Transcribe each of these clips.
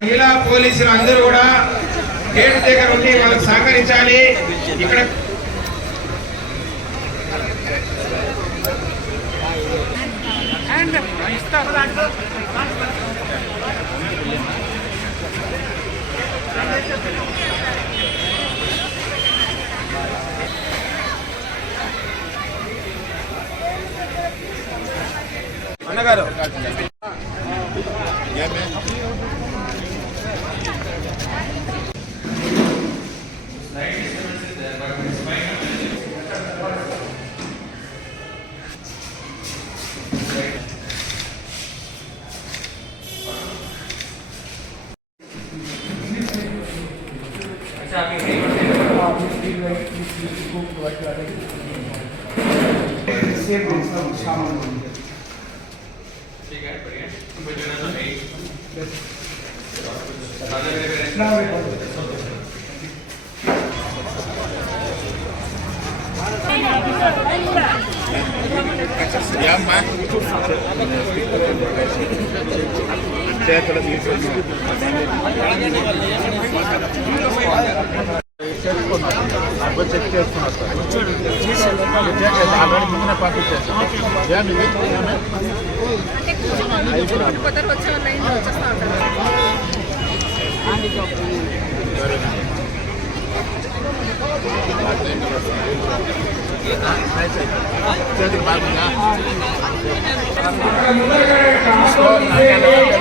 మహిళా పోలీసులు అందరూ కూడా గేట్ దగ్గర ఉండి వాళ్ళకి సహకరించాలి. ఇక్కడ అన్నగారు. చెక్ చేస్తున్నారు సార్ ఆల్రెడీ ముందునే పంపించేస్తాం ఏమి ఇది? ఏమి? అంటే కూర్చొని కొందరు వచ్చే వాళ్ళు లైన్లో వచ్చేస్తా ఉంటారు చేతులు బాగుందా ఇక్కడ శిక్షణ పొందిన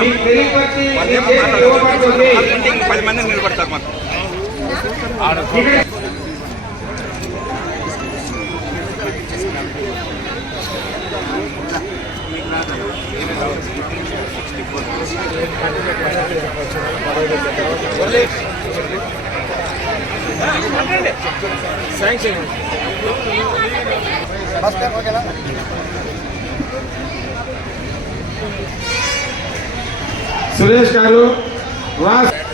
మీకు చాలా మంది ఇక్కడ కూర్చో ఉన్నారు. ఇతరులకు ఇబ్బంది. సురేష్ గారు రాష్ట్ర